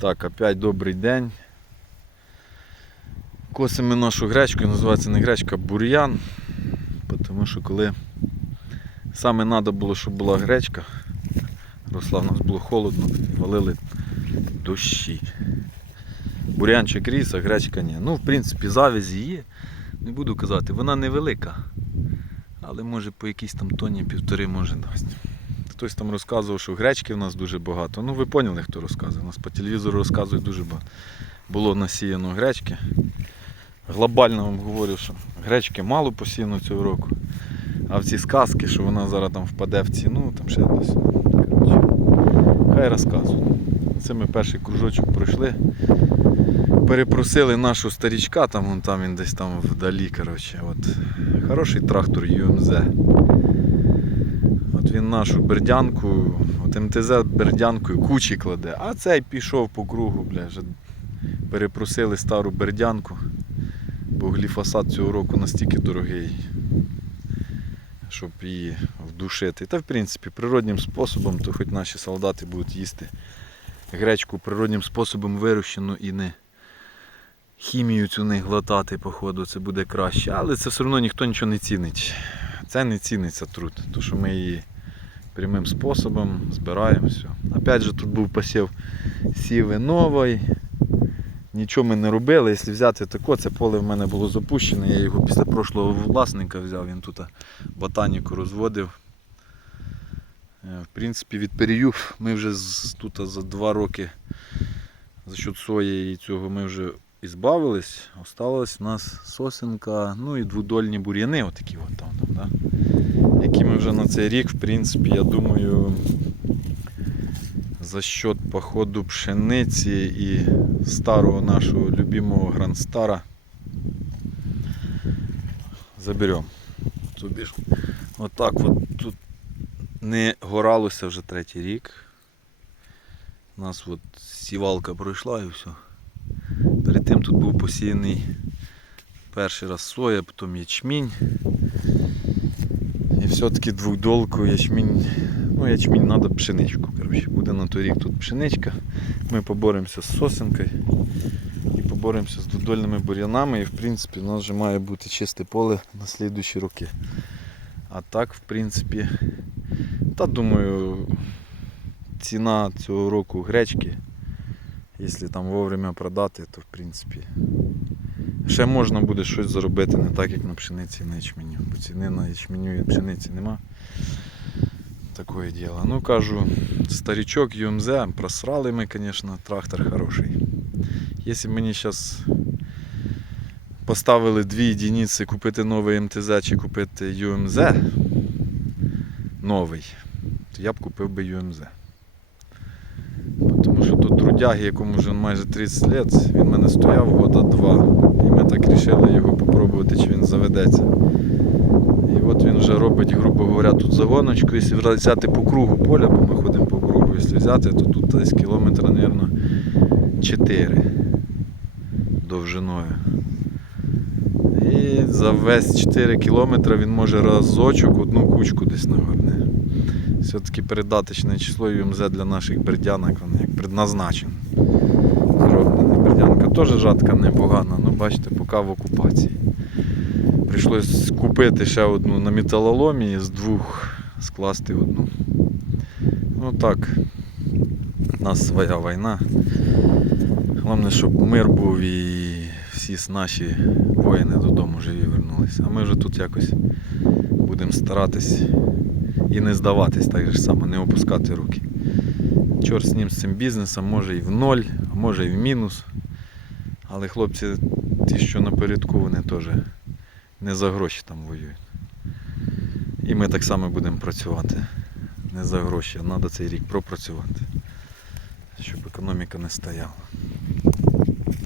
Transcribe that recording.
Так, опять добрий день. Косимо нашу гречку, називається не гречка, а бур'ян. Тому що коли саме треба було, щоб була гречка, росла в нас було холодно, валили дощі. Бур'янчик ріс, а гречка ні. Ну, в принципі, завязі є. Не буду казати, вона невелика. Але може по якійсь там тоні півтори може дасть. Хтось там розказував, що гречки в нас дуже багато. Ну ви поняли, хто розказує. У нас по телевізору розказують дуже багато. Було насіяно гречки. Глобально вам говорю, що гречки мало посіяно цього року. А в ці сказки, що вона зараз там впаде в ціну, там ще десь. Хай розказують. Це ми перший кружочок пройшли. Перепросили нашого старічка, там, там він десь там вдалі. Коротше. От. Хороший трактор UMZ. От він нашу бердянку, от МТЗ бердянкою кучі кладе, а цей пішов по кругу, бля, вже перепросили стару бердянку, бо гліфосат цього року настільки дорогий, щоб її вдушити. Та в принципі природнім способом, то хоч наші солдати будуть їсти гречку природнім способом вирощену і не хімію цю не глотати, походу, це буде краще. Але це все одно ніхто нічого не цінить. Це не ціниться труд, то що ми її прямим способом збираємо все. Опять же тут був посів сіви новий. Нічого ми не робили. Якщо взяти тако, це поле в мене було запущене, я його після прошлого власника взяв, він тут ботаніку розводив. Е, В принципі, від переюв ми вже тут за два роки за счет сої і цього ми вже ізбавились. Осталась у нас сосенка, ну і двудольні бур'яни, отакі от там, да? які ми вже на цей рік, в принципі, я думаю, за счет походу пшениці і старого нашого любимого Грандстара заберемо. Тобі ж отак от тут не горалося вже третій рік. У нас от сівалка пройшла і все. Перед тим тут був посіяний перший раз соя, потім ячмінь. І все-таки двохдолку ячмінь. Ну, ячмінь треба пшеничку. Коротше. Буде на той рік тут пшеничка. Ми поборемося з сосенкою і поборемося з дводольними бур'янами. І в принципі у нас вже має бути чисте поле на слідуючі роки. А так, в принципі, та думаю, ціна цього року гречки, якщо там вовремя продати, то в принципі ще можна буде щось заробити не так, як на пшениці і на ячменю. Бо ціни на ячменю і пшениці нема. Такое діло. Ну кажу, старичок ЮМЗ, просрали ми, звісно, трактор хороший. Якщо б мені зараз поставили дві єдиниці купити новий МТЗ чи купити ЮМЗ новий, то я б купив би ЮМЗ. Тому що тут якому вже майже 30 років, він в мене стояв года два. І ми так вирішили його попробувати, чи він заведеться. І от він вже робить, грубо говоря, тут загоночку. Якщо взяти по кругу поля, бо ми ходимо по кругу, якщо взяти, то тут десь кілометра, мабуть, 4 довжиною. І за весь 4 кілометри він може разочок одну кучку десь нагорне. Все-таки передаточне число ЮМЗ для наших бердянок, воно як предназначено. Зроблений. Бердянка теж жатка непогана, ну бачите, поки в окупації. Прийшлось купити ще одну на металоломі з двох скласти одну. Ну так, у нас своя війна. Головне, щоб мир був і всі наші воїни додому живі вернулися. А ми вже тут якось будемо старатись і не здаватись так же само, не опускати руки. Чорт з ним з цим бізнесом, може і в ноль, а може і в мінус. Але хлопці, ті, що напередку, вони теж не за гроші там воюють. І ми так само будемо працювати. Не за гроші, а треба цей рік пропрацювати, щоб економіка не стояла.